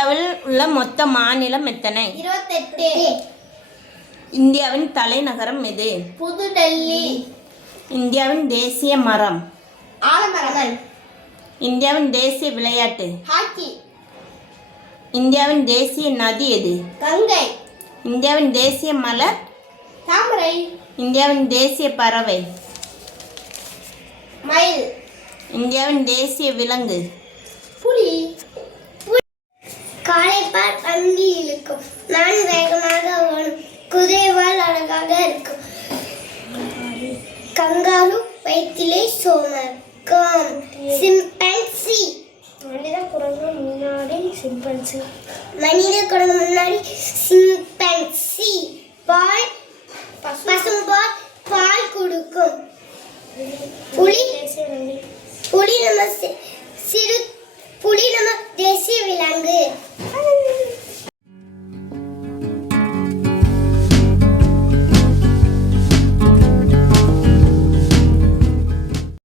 இந்தியாவில் உள்ள மொத்த மாநிலம் எத்தனை? 28. இந்தியாவின் தலைநகரம் எது? புதுடெல்லி. இந்தியாவின் தேசிய மரம்? ஆலமரம். இந்தியாவின் தேசிய விளையாட்டு? ஹாக்கி. இந்தியாவின் தேசிய நதி எது? கங்கை. இந்தியாவின் தேசிய மலர்? தாமரை. இந்தியாவின் தேசிய பறவை? மயில். இந்தியாவின் தேசிய விலங்கு? புலி. காளைப்பால் பந்தி இழுக்கும், நான் வேகமாக ஓடும், குதிரைவால் அழகாக இருக்கும், கங்காரு வயிற்றிலே சோமர்க்கம். சிம்பன்சி. மனித குரங்கு முன்னாடி சிம்பன்சி. பால் பசும்பால் பால் கொடுக்கும். புலி நம்ம